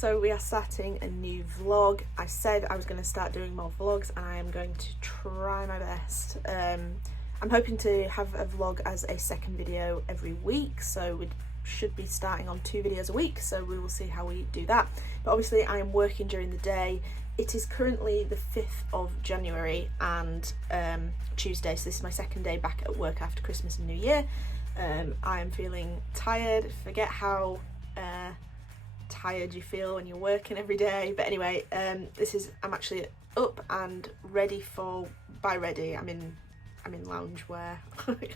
So we are starting a new vlog. I said I was going to start doing more vlogs and I am going to try my best. I'm hoping to have a vlog as a second video every week, so we should be starting on 2 videos a week, so we will see how we do that. But obviously I am working during the day. It is currently the 5th of January and Tuesday, so this is my second day back at work after Christmas and New Year. I am feeling tired. Forget how tired you feel when you're working every day, but anyway, I'm actually up and ready for, by ready I'm in loungewear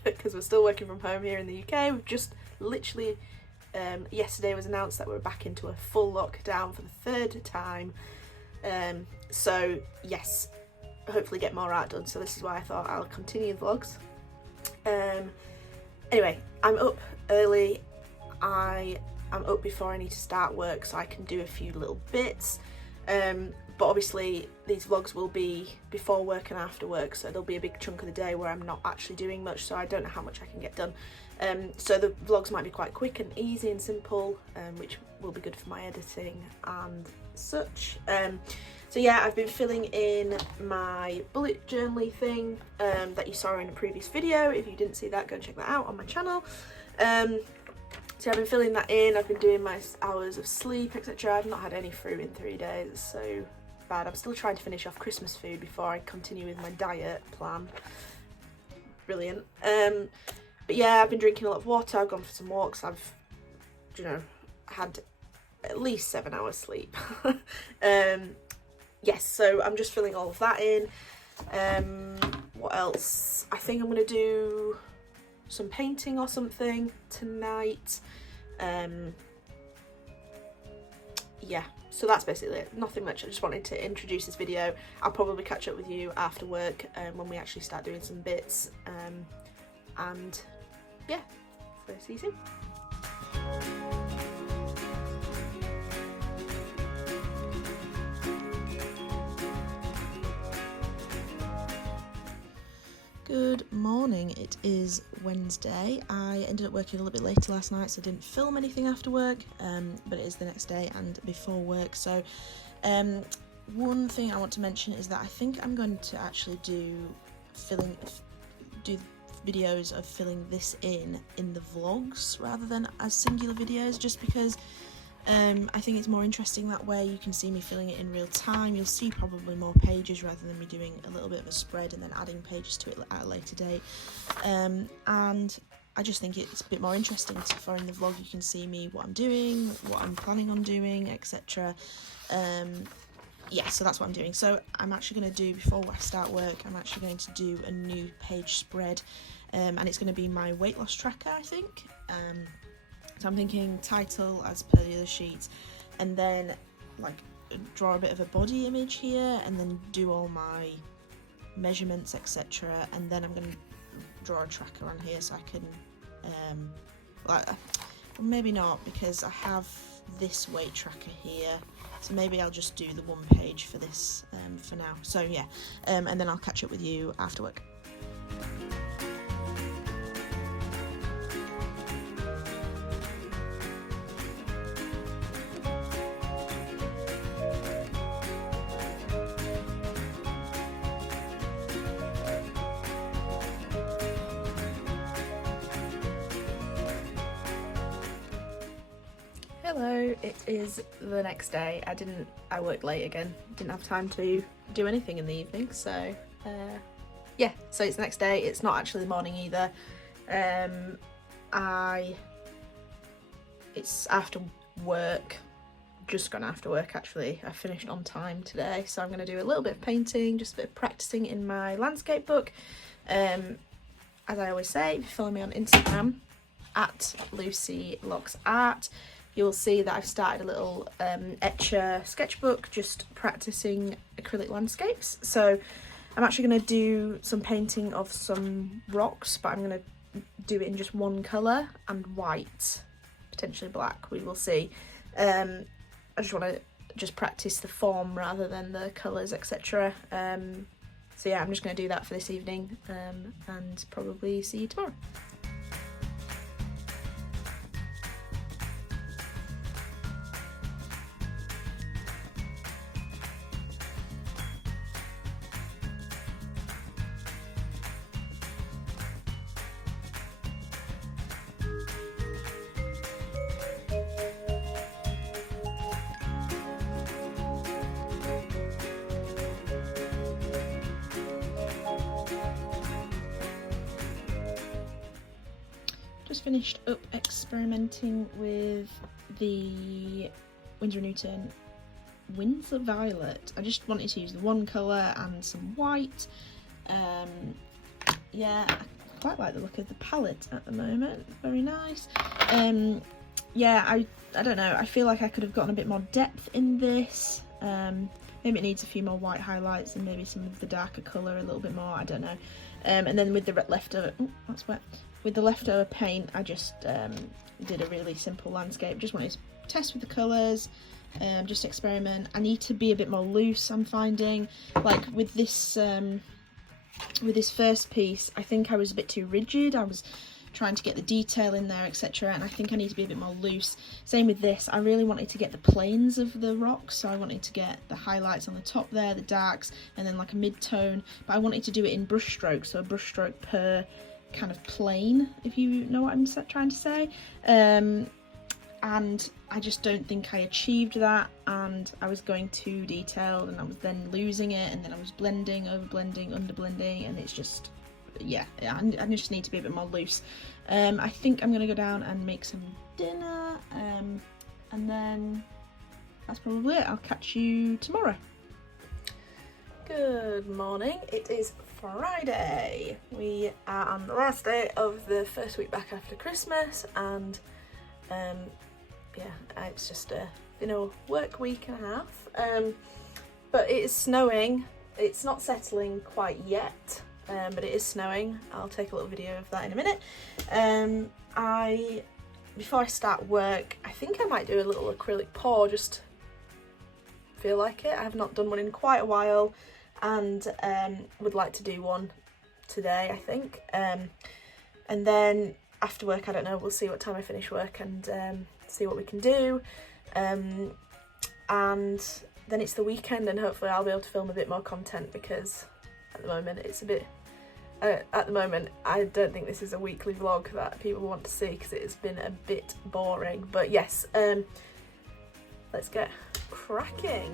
because we're still working from home here in the UK. We've just literally yesterday was announced that we're back into a full lockdown for the 3rd time, so yes, hopefully get more art done, so this is why I thought I'll continue the vlogs. Anyway, I'm up early. I'm up before I need to start work so I can do a few little bits, but obviously these vlogs will be before work and after work, so there'll be a big chunk of the day where I'm not actually doing much, so I don't know how much I can get done. So the vlogs might be quite quick and easy and simple, which will be good for my editing and such. So yeah, I've been filling in my bullet journaling thing that you saw in a previous video. If you didn't see that, go check that out on my channel. So I've been filling that in, I've been doing my hours of sleep, etc. I've not had any fruit in 3 days, it's so bad. I'm still trying to finish off Christmas food before I continue with my diet plan. Brilliant. But yeah, I've been drinking a lot of water, I've gone for some walks, I've, had at least 7 hours sleep. Yes, so I'm just filling all of that in. What else? I think I'm going to do some painting or something tonight. Yeah, so that's basically it. Nothing much. I just wanted to introduce this video. I'll probably catch up with you after work when we actually start doing some bits, and yeah, so see you soon. Good morning, it is Wednesday. I ended up working a little bit later last night, so I didn't film anything after work, but it is the next day and before work. So one thing I want to mention is that I think I'm going to actually do videos of filling this in the vlogs rather than as singular videos, just because I think it's more interesting that way. You can see me filling it in real time. You'll see probably more pages rather than me doing a little bit of a spread and then adding pages to it at a later date. And I just think it's a bit more interesting for in the vlog you can see me, what I'm doing, what I'm planning on doing, etc. Yeah, so that's what I'm doing. So I'm actually going to do, before I start work, I'm actually going to do a new page spread, and it's going to be my weight loss tracker, I think. So I'm thinking title as per the other sheets, and then like draw a bit of a body image here, and then do all my measurements, etc. And then I'm going to draw a tracker on here so I can, maybe not, because I have this weight tracker here. So maybe I'll just do the one page for this for now. So yeah, and then I'll catch up with you after work. Hello, it is the next day. I worked late again, didn't have time to do anything in the evening, so yeah, so it's the next day. It's not actually the morning either. It's after work, just gone after work actually. I finished on time today, so I'm going to do a little bit of painting, just a bit of practicing in my landscape book. As I always say, if you follow me on Instagram at LucyLocksArt, you'll see that I've started a little Etcher sketchbook, just practicing acrylic landscapes. So I'm actually going to do some painting of some rocks, but I'm going to do it in just one colour and white, potentially black, we will see. I just want to just practice the form rather than the colours, etc. So yeah, I'm just going to do that for this evening, and probably see you tomorrow. just finished up experimenting with the Winsor & Newton Windsor Violet. I just wanted to use the one colour and some white. Yeah, I quite like the look of the palette at the moment, very nice. Yeah, I don't know, I feel like I could have gotten a bit more depth in this. Maybe it needs a few more white highlights and maybe some of the darker colour a little bit more, I don't know. And then with the leftover, oh, that's wet. With the leftover paint, I just did a really simple landscape. Just wanted to test with the colours, just experiment. I need to be a bit more loose, I'm finding. Like with this first piece, I think I was a bit too rigid. I was trying to get the detail in there, etc., and I think I need to be a bit more loose. Same with this, I really wanted to get the planes of the rocks, so I wanted to get the highlights on the top there, the darks, and then like a mid-tone, but I wanted to do it in brush strokes, so a brush stroke per kind of plane, if you know what I'm trying to say. And I just don't think I achieved that, and I was going too detailed, and I was then losing it, and then I was blending, over blending, under blending, and it's just, yeah, I just need to be a bit more loose. I think I'm gonna go down and make some dinner, and then that's probably it. I'll catch you tomorrow. Good morning, it is Friday. We are on the last day of the first week back after Christmas, and yeah, it's just been a work week and a half, but it is snowing. It's not settling quite yet, but it is snowing. I'll take a little video of that in a minute. Before I start work, I think I might do a little acrylic pour, just feel like it. I have not done one in quite a while, and would like to do one today, I think. And then after work, I don't know, we'll see what time I finish work and see what we can do. And then it's the weekend, and hopefully I'll be able to film a bit more content, because at the moment it's a bit, at the moment I don't think this is a weekly vlog that people want to see, because it has been a bit boring. But yes, let's get cracking.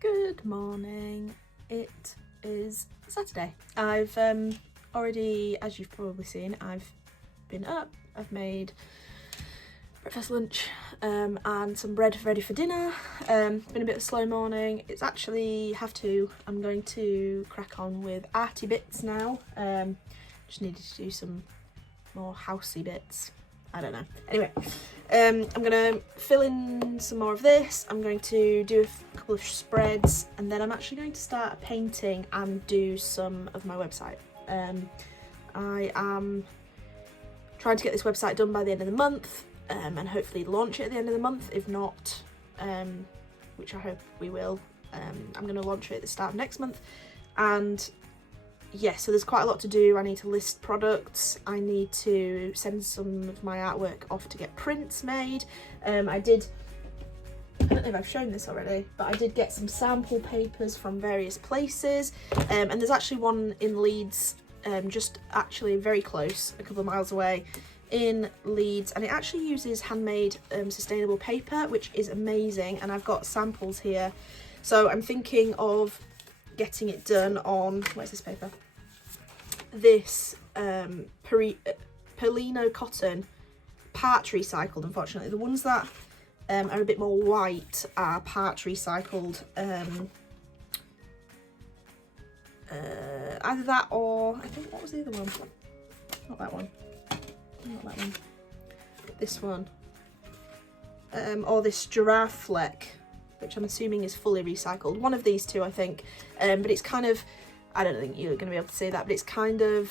Good morning, it is Saturday. I've already, as you've probably seen, I've been up, I've made breakfast, lunch, and some bread ready for dinner. Been a bit of a slow morning. It's actually 2:30. I'm going to crack on with arty bits now. Just needed to do some more housey bits. I don't know. Anyway, I'm going to fill in some more of this. I'm going to do a couple of spreads, and then I'm actually going to start painting and do some of my website. I am trying to get this website done by the end of the month, and hopefully launch it at the end of the month. If not, which I hope we will, I'm going to launch it at the start of next month. And yeah, so there's quite a lot to do. I need to list products, I need to send some of my artwork off to get prints made. I don't know if I've shown this already, but I did get some sample papers from various places, and there's actually one in Leeds, just actually very close, a couple of miles away, in Leeds, and it actually uses handmade sustainable paper, which is amazing, and I've got samples here. So I'm thinking of getting it done on, where's this paper? This Perlino cotton, part recycled, unfortunately. The ones that are a bit more white are part recycled. Either that or, I think, what was the other one? Not that one. Not that one. This one. Or this giraffe fleck, which I'm assuming is fully recycled. One of these two, I think. But it's kind of, I don't think you're going to be able to see that, but it's kind of,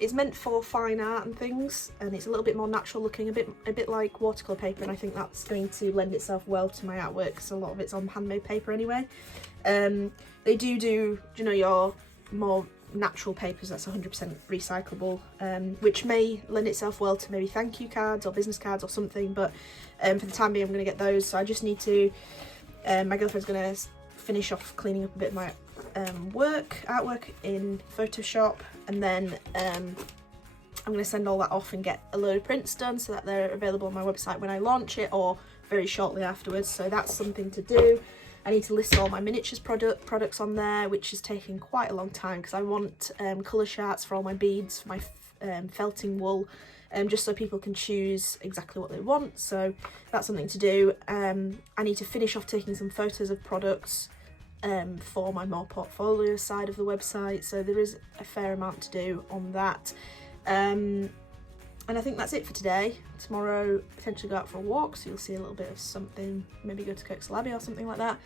it's meant for fine art and things, and it's a little bit more natural looking, a bit like watercolour paper, and I think that's going to lend itself well to my artwork, because a lot of it's on handmade paper anyway. They do, you know, your more natural papers that's 100% recyclable, which may lend itself well to maybe thank you cards or business cards or something, but for the time being I'm going to get those. So I just need to, my girlfriend's going to finish off cleaning up a bit of my artwork in Photoshop, and then I'm going to send all that off and get a load of prints done so that they're available on my website when I launch it, or very shortly afterwards. So that's something to do. I need to list all my miniatures products on there, which is taking quite a long time, because I want colour charts for all my beads, for my felting wool, just so people can choose exactly what they want. So that's something to do. I need to finish off taking some photos of products for my more portfolio side of the website, so there is a fair amount to do on that. And I think that's it for today. Tomorrow, potentially go out for a walk, so you'll see a little bit of something, maybe go to Kirk's Abbey or something like that.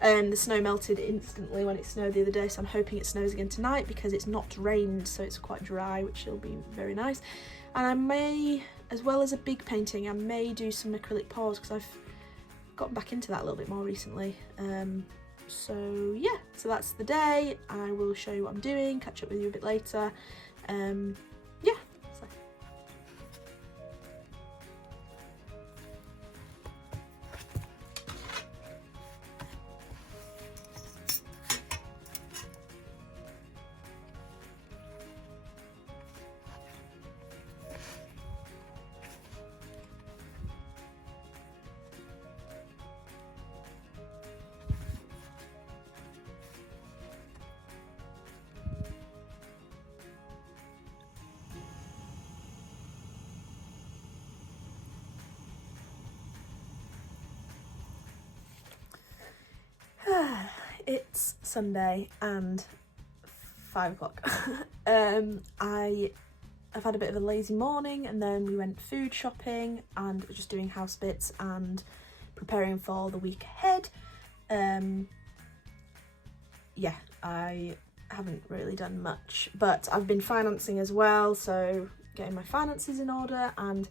The snow melted instantly when it snowed the other day, so I'm hoping it snows again tonight, because it's not rained, so it's quite dry, which will be very nice. And I may, as well as a big painting, I may do some acrylic pours, because I've gotten back into that a little bit more recently. So yeah, so that's the day. I will show you what I'm doing, catch up with you a bit later. Yeah, so. It's Sunday and 5 o'clock. I've had a bit of a lazy morning, and then we went food shopping and just doing house bits and preparing for the week ahead. Yeah, I haven't really done much, but I've been financing as well, so getting my finances in order, and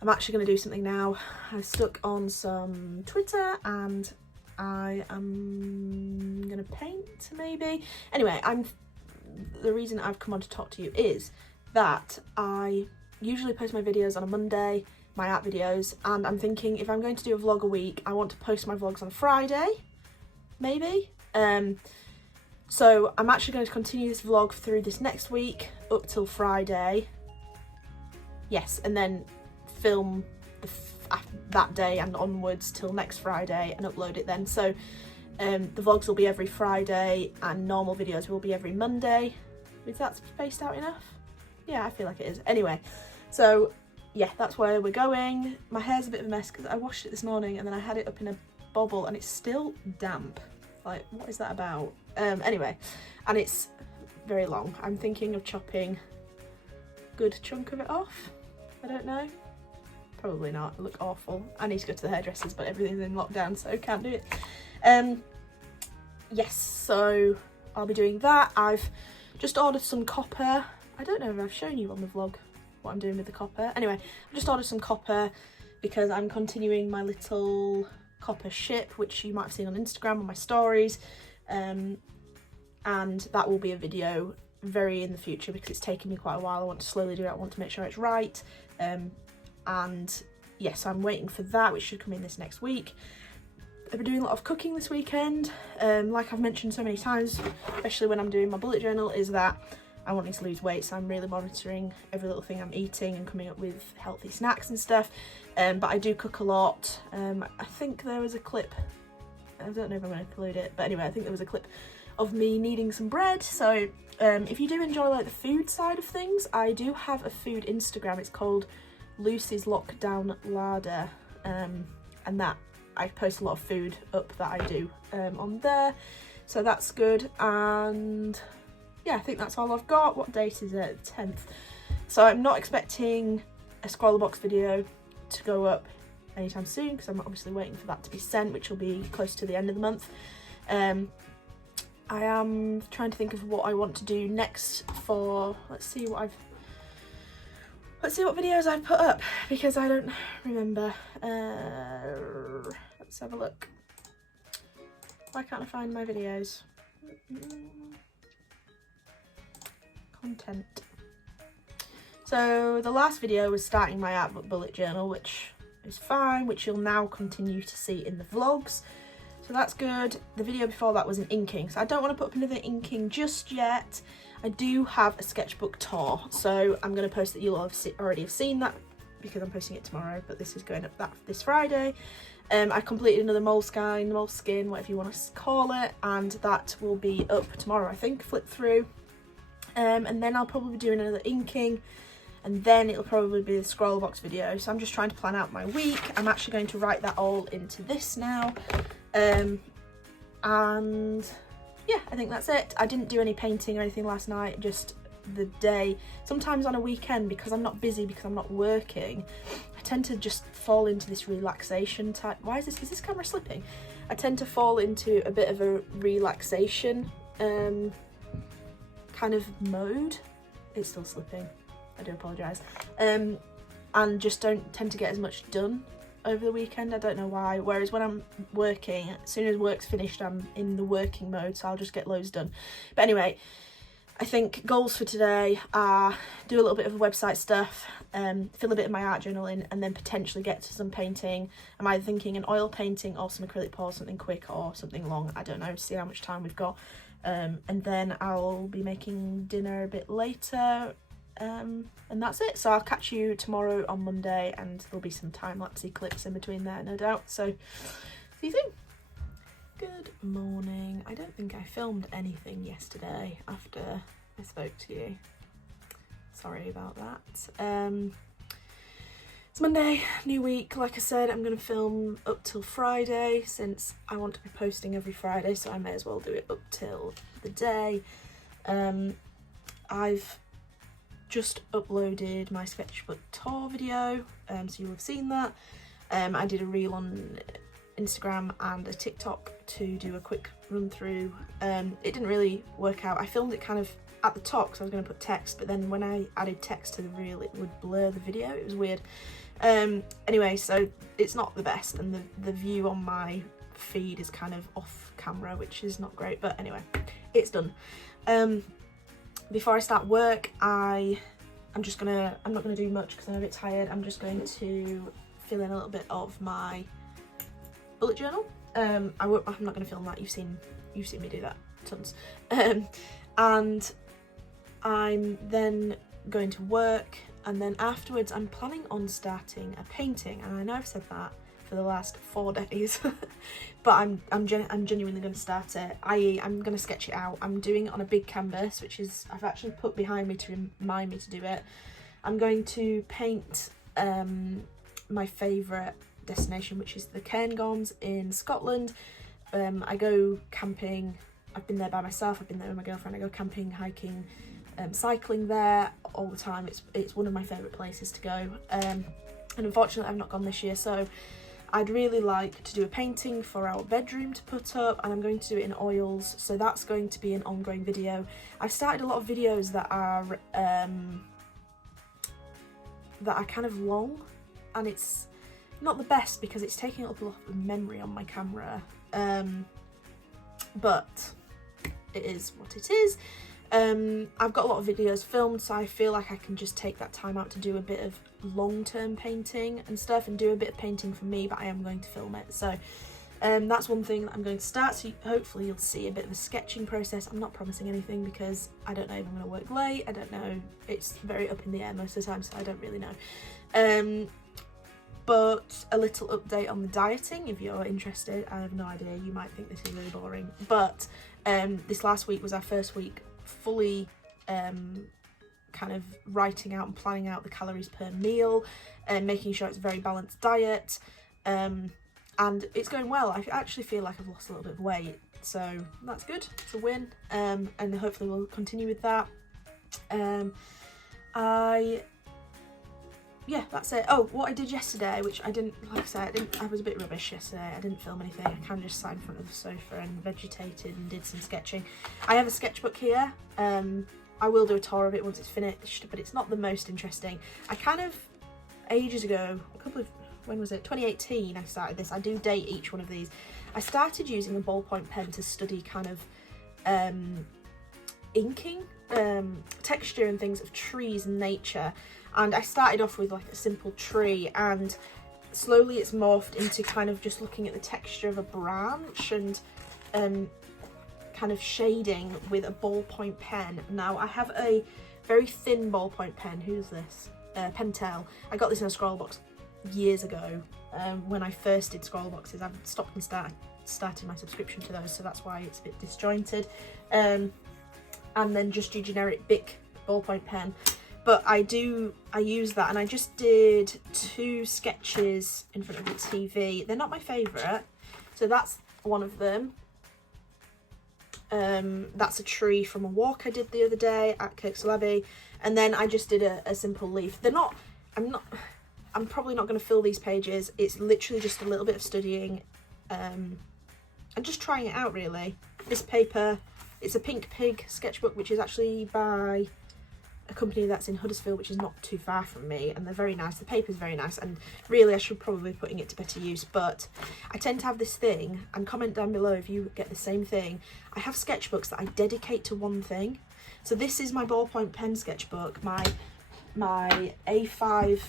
I'm actually going to do something now. I stuck on some Twitter and I am going to paint, maybe. Anyway, the reason I've come on to talk to you is that I usually post my videos on a Monday, my art videos, and I'm thinking if I'm going to do a vlog a week, I want to post my vlogs on Friday, maybe. So I'm actually going to continue this vlog through this next week up till Friday. Yes, and then film that day and onwards till next Friday and upload it then. So the vlogs will be every Friday and normal videos will be every Monday. Is that spaced out enough? Yeah, I feel like it is. Anyway, so yeah, that's where we're going. My hair's a bit of a mess because I washed it this morning and then I had it up in a bobble and it's still damp. Like, what is that about? Anyway, and it's very long. I'm thinking of chopping a good chunk of it off. I don't know. Probably not. It'll look awful. I need to go to the hairdressers, but everything's in lockdown, so can't do it. Yes, so I'll be doing that. I've just ordered some copper. I don't know if I've shown you on the vlog what I'm doing with the copper. Anyway, I've just ordered some copper because I'm continuing my little copper ship, which you might have seen on Instagram on my stories, and that will be a video very in the future because it's taken me quite a while. I want to slowly do it. I want to make sure it's right, and yes, I'm waiting for that, which should come in this next week. I've been doing a lot of cooking this weekend. Like I've mentioned so many times, especially when I'm doing my bullet journal, is that I wanted to lose weight, so I'm really monitoring every little thing I'm eating and coming up with healthy snacks and stuff. But I do cook a lot. I think there was a clip, I don't know if I'm going to include it, but anyway, I think there was a clip of me kneading some bread. So if you do enjoy like the food side of things, I do have a food Instagram. It's called Lucy's Lockdown Larder, and that I post a lot of food up that I do on there, so that's good. And yeah, I think that's all I've got. What date is it? 10th. So I'm not expecting a scroller box video to go up anytime soon, because I'm obviously waiting for that to be sent, which will be close to the end of the month. I am trying to think of what I want to do next for, let's see what videos I've put up, because I don't remember. Let's have a look. Why can't I find my videos? Content. So the last video was starting my art book bullet journal, which is fine, which you'll now continue to see in the vlogs. So that's good. The video before that was an inking, so I don't want to put up another inking just yet. I do have a sketchbook tour, so I'm going to post that. You'll already have seen that because I'm posting it tomorrow, but this is going up this Friday. I completed another moleskin, whatever you want to call it, and that will be up tomorrow, I think, flip through. And then I'll probably be doing another inking, and then it'll probably be the scroll box video. So I'm just trying to plan out my week. I'm actually going to write that all into this now. And yeah, I think that's it. I didn't do any painting or anything last night, just the day. Sometimes on a weekend, because I'm not busy, because I'm not working, I tend to just fall into this relaxation type. Is this camera slipping? I tend to fall into a bit of a relaxation kind of mode. It's still slipping, I do apologise. And just don't tend to get as much done over the weekend. I don't know why. Whereas when I'm working, as soon as work's finished, I'm in the working mode, so I'll just get loads done. But anyway, I think goals for today are do a little bit of website stuff, fill a bit of my art journal in, and then potentially get to some painting. I'm either thinking an oil painting or some acrylic pour, something quick or something long, I don't know, to see how much time we've got. And then I'll be making dinner a bit later, and that's it. So I'll catch you tomorrow on Monday, and there'll be some time-lapsey clips in between there, no doubt. So see you soon. Good morning. I don't think I filmed anything yesterday after I spoke to you. Sorry about that. It's Monday, new week. Like I said, I'm going to film up till Friday, since I want to be posting every Friday, so I may as well do it up till the day. I've just uploaded my Sketchbook Tour video, so you'll have seen that. I did a reel on Instagram and a TikTok to do a quick run through. It didn't really work out. I filmed it kind of at the top because I was going to put text, but then when I added text to the reel, it would blur the video. It was weird. Anyway, so it's not the best, and the view on my feed is kind of off camera, which is not great, but anyway, it's done. Before I start work, I'm not gonna do much because I'm a bit tired. I'm just going to fill in a little bit of my bullet journal. I'm not going to film that. You've seen me do that tons. And I'm then going to work, and then afterwards I'm planning on starting a painting. And I know I've said that for the last 4 days, but I'm genuinely going to start it. I'm going to sketch it out. I'm doing it on a big canvas, which is I've actually put behind me to remind me to do it. I'm going to paint my favourite destination, which is the Cairngorms in Scotland. I go camping. I've been there by myself, I've been there with my girlfriend. I go camping, hiking, cycling there all the time. It's one of my favourite places to go, and unfortunately I've not gone this year, so I'd really like to do a painting for our bedroom to put up, and I'm going to do it in oils, so that's going to be an ongoing video. I've started a lot of videos that are kind of long, and it's not the best because it's taking up a lot of memory on my camera, but it is what it is. I've got a lot of videos filmed, so I feel like I can just take that time out to do a bit of long-term painting and stuff, and do a bit of painting for me, but I am going to film it. So That's one thing that I'm going to start, so hopefully you'll see a bit of a sketching process. I'm not promising anything because I don't know if I'm going to work late, I don't know, it's very up in the air most of the time, so I don't really know. But a little update on the dieting, if you're interested. I have no idea, you might think this is really boring, but this last week was our first week fully kind of writing out and planning out the calories per meal and making sure it's a very balanced diet. And it's going well. I actually feel like I've lost a little bit of weight, so that's good, it's a win, and hopefully we'll continue with that. Yeah, that's it. Oh, what I did yesterday, which I didn't, like I said, I was a bit rubbish yesterday, I didn't film anything, I kind of just sat in front of the sofa and vegetated and did some sketching. I have a sketchbook here, I will do a tour of it once it's finished, but it's not the most interesting. I kind of, ages ago, when was it, 2018 I started this. I do date each one of these. I started using a ballpoint pen to study kind of inking, texture and things of trees and nature, and I started off with like a simple tree, and slowly it's morphed into kind of just looking at the texture of a branch and kind of shading with a ballpoint pen. Now I have a very thin ballpoint pen. Who's this? Pentel. I got this in a scroll box years ago when I first did scroll boxes. I've stopped and started my subscription to those, so that's why it's a bit disjointed, and then just your generic Bic ballpoint pen. But I use that, and I just did 2 sketches in front of the TV. They're not my favourite, so that's one of them. That's a tree from a walk I did the other day at Kirkstall Abbey, and then I just did a simple leaf. I'm probably not going to fill these pages. It's literally just a little bit of studying and just trying it out, really. This paper, it's a Pink Pig sketchbook, which is actually by a company that's in Huddersfield, which is not too far from me, and they're very nice. The paper's very nice, and really I should probably be putting it to better use, but I tend to have this thing, and comment down below if you get the same thing. I have sketchbooks that I dedicate to one thing. So this is my ballpoint pen sketchbook. My A5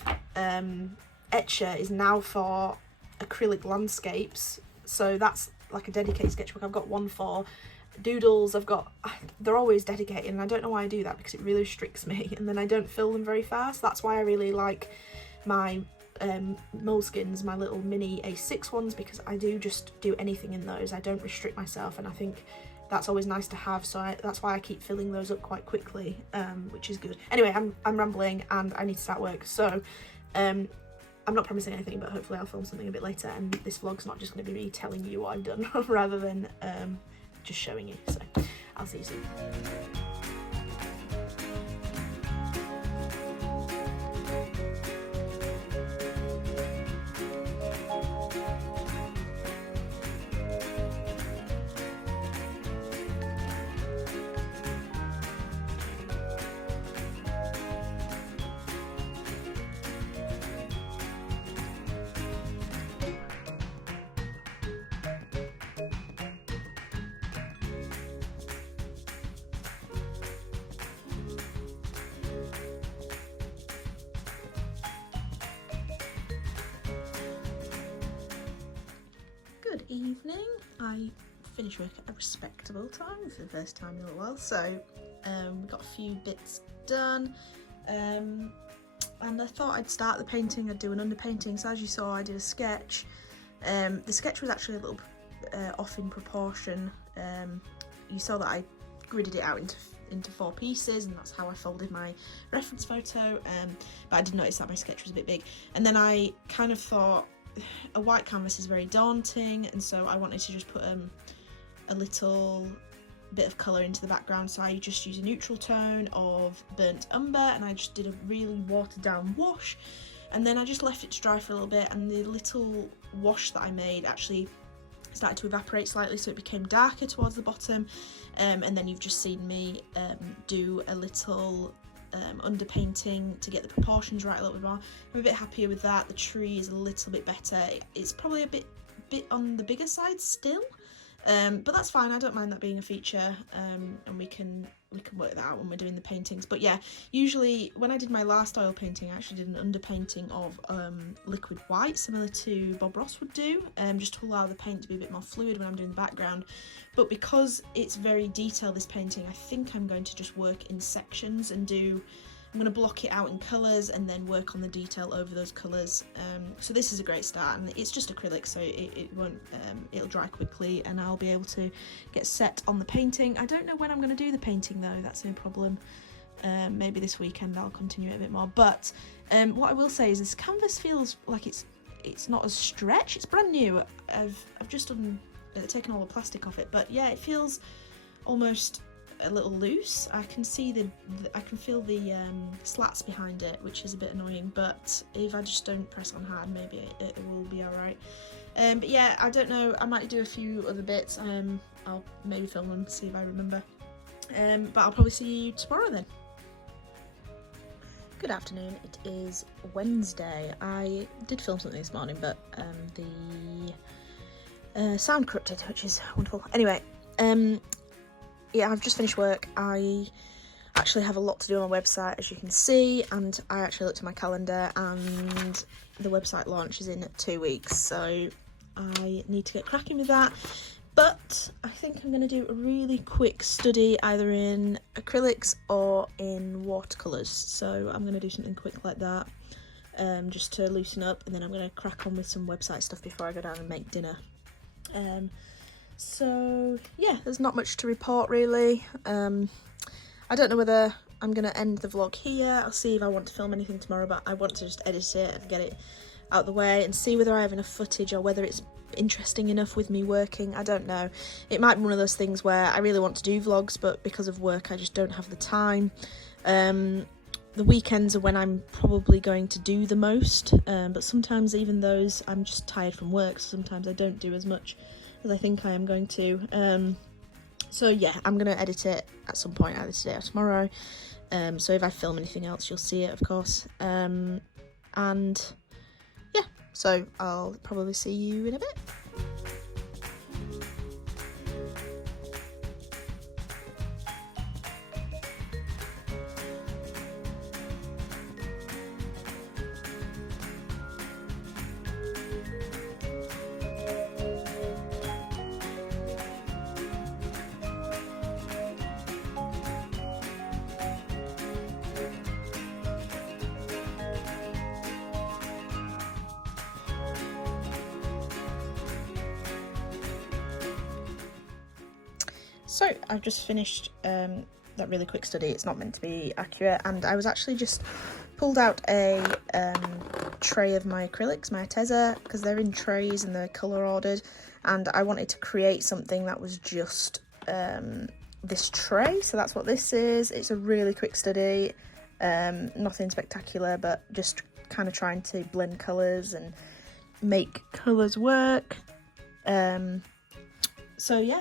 etcher is now for acrylic landscapes, so that's like a dedicated sketchbook. I've got one for doodles, they're always dedicated, and I don't know why I do that, because it really restricts me, and then I don't fill them very fast. That's why I really like my moleskins, my little mini A6 ones, because I do just do anything in those. I don't restrict myself, and I think that's always nice to have, so that's why I keep filling those up quite quickly, which is good. Anyway, I'm rambling and I need to start work, so I'm not promising anything, but hopefully I'll film something a bit later, and this vlog's not just going to be me telling you what I've done rather than just showing you. So I'll see you soon. Good evening. I finished work at a respectable time. This is the first time in a little while, so we got a few bits done, and I thought I'd start the painting. I'd do an underpainting. So as you saw, I did a sketch. The sketch was actually a little off in proportion. You saw that I gridded it out into 4 pieces, and that's how I folded my reference photo, but I did notice that my sketch was a bit big, and then I kind of thought a white canvas is very daunting, and so I wanted to just put a little bit of colour into the background. So I just used a neutral tone of burnt umber, and I just did a really watered down wash, and then I just left it to dry for a little bit, and the little wash that I made actually started to evaporate slightly, so it became darker towards the bottom, and then you've just seen me do a little underpainting to get the proportions right a little bit more. I'm a bit happier with that. The tree is a little bit better. It's probably a bit on the bigger side still, But that's fine, I don't mind that being a feature, and we can work that out when we're doing the paintings. But yeah, usually when I did my last oil painting, I actually did an underpainting of liquid white, similar to Bob Ross would do, just to allow the paint to be a bit more fluid when I'm doing the background. But because it's very detailed, this painting, I think I'm going to just work in sections and I'm going to block it out in colours and then work on the detail over those colours. So this is a great start, and it's just acrylic, so it won't, it'll dry quickly and I'll be able to get set on the painting. I don't know when I'm going to do the painting though, that's no problem. Maybe this weekend I'll continue it a bit more. But what I will say is this canvas feels like it's not as stretched. It's brand new. I've just taken all the plastic off it, but yeah, it feels almost a little loose. I can see I can feel the slats behind it, which is a bit annoying, but if I just don't press on hard, maybe it will be alright. But yeah, I don't know, I might do a few other bits. I'll maybe film them, see if I remember. But I'll probably see you tomorrow then. Good afternoon, it is Wednesday. I did film something this morning, but the sound corrupted, which is wonderful. Anyway, yeah, I've just finished work. I actually have a lot to do on my website, as you can see, and I actually looked at my calendar and the website launch is in 2 weeks, so I need to get cracking with that. But I think I'm going to do a really quick study either in acrylics or in watercolours, so I'm going to do something quick like that, just to loosen up, and then I'm going to crack on with some website stuff before I go down and make dinner. So yeah, there's not much to report really. I don't know whether I'm going to end the vlog here. I'll see if I want to film anything tomorrow, but I want to just edit it and get it out the way and see whether I have enough footage or whether it's interesting enough with me working. I don't know. It might be one of those things where I really want to do vlogs, but because of work I just don't have the time. The weekends are when I'm probably going to do the most, but sometimes even those I'm just tired from work, so sometimes I don't do as much as I think I am going to. So yeah, I'm going to edit it at some point, either today or tomorrow. So if I film anything else, you'll see it, of course. And yeah, so I'll probably see you in a bit. So I've just finished that really quick study. It's not meant to be accurate, and I was actually just pulled out a tray of my acrylics, my Yetee, because they're in trays and they're colour ordered, and I wanted to create something that was just this tray. So that's what this is. It's a really quick study, nothing spectacular, but just kind of trying to blend colours and make colours work. So yeah,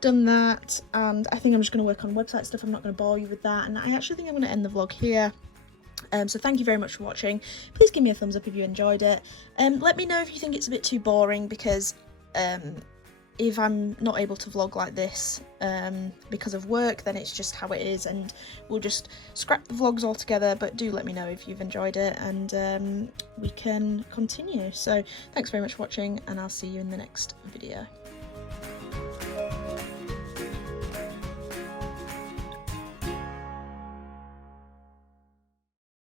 done that, and I think I'm just going to work on website stuff. I'm not going to bore you with that, and I actually think I'm going to end the vlog here. So thank you very much for watching. Please give me a thumbs up if you enjoyed it. Let me know if you think it's a bit too boring, because if I'm not able to vlog like this because of work, then it's just how it is, and we'll just scrap the vlogs altogether. But do let me know if you've enjoyed it, and we can continue. So thanks very much for watching, and I'll see you in the next video.